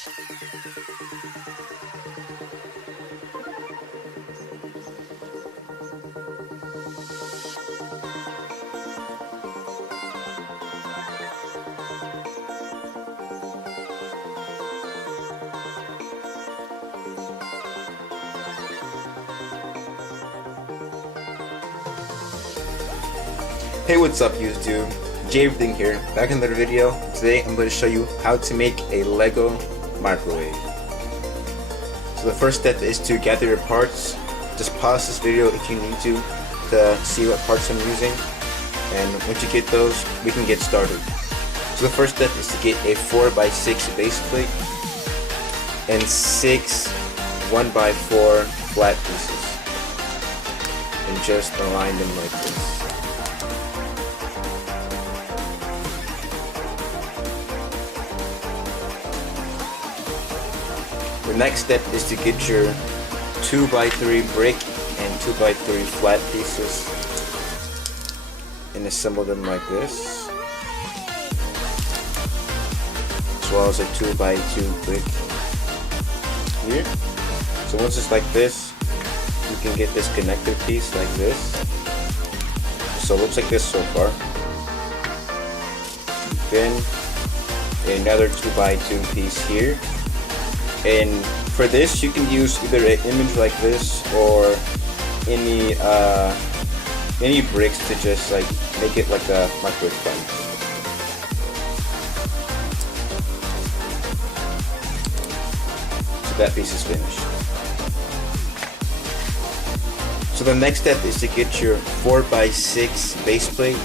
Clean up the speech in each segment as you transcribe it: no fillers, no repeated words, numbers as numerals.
Hey, what's up YouTube? JDeverything here, back in another video. Today I'm going to show you how to make a Lego microwave. So the first step is to gather your parts. Just pause this video if you need to see what parts I'm using, and once you get those, we can get started. So the first step is to get a 4x6 base plate and 6 1x4 flat pieces, and just align them like this. The next step is to get your 2x3 brick and 2x3 flat pieces and assemble them like this, as well as a 2x2 brick here. So once it's like this, you can get this connector piece like this. So it looks like this so far. Then another 2x2 piece here. And for this, you can use either an image like this or any bricks to just like make it like a microwave plate. So that piece is finished. So the next step is to get your 4x6 base plate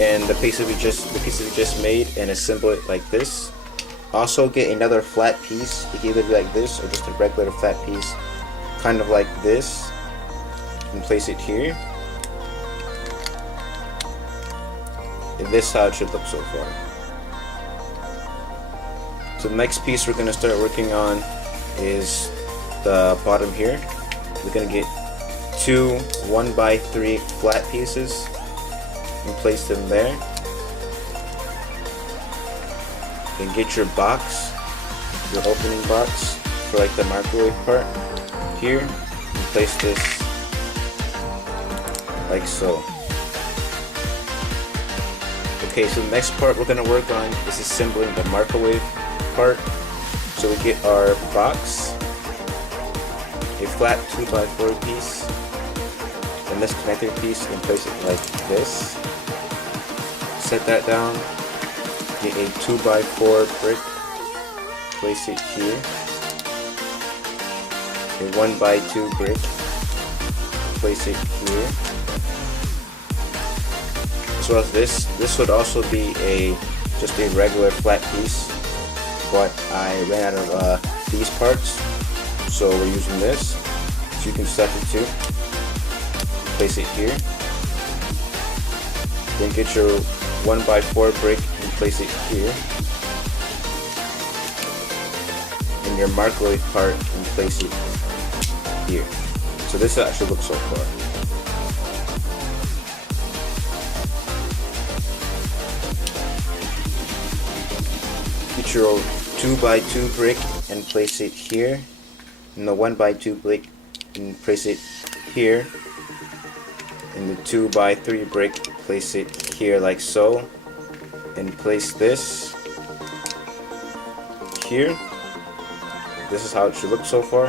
and the piece that we just made and assemble it like this. Also get another flat piece. It can either be like this or just a regular flat piece, kind of like this, and place it here. And this is how it should look so far. So the next piece we're going to start working on is the bottom here. We're going to get 2 1x3 flat pieces and place them there. Then get your box, your opening box for like the microwave part here, and place this like so. Okay, so the next part we're going to work on is assembling the microwave part. So we get our box, a flat 2x4 piece, and this connector piece, and place it like this. Set that down. Get a 2x4 brick, place it here, a 1x2 brick, place it here, as well as this would also be just a regular flat piece, but I ran out of these parts, so we're using this, so you can substitute. Place it here, then get your 1x4 brick and place it here, and your microwave part and place it here. So this actually looks so far. Get your 2x2 brick and place it here, and the 1x2 brick and place it here, and the 2x3 brick, place it here like so, and place this here. This is how it should look so far.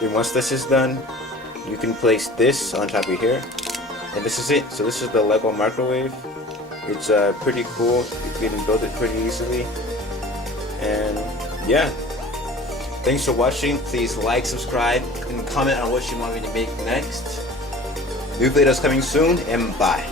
Then once this is done, you can place this on top of here, and this is it. So this is the Lego microwave. It's pretty cool. You can build it pretty easily, and yeah. Thanks for watching. Please like, subscribe, and comment on what you want me to make next. New videos coming soon, and bye.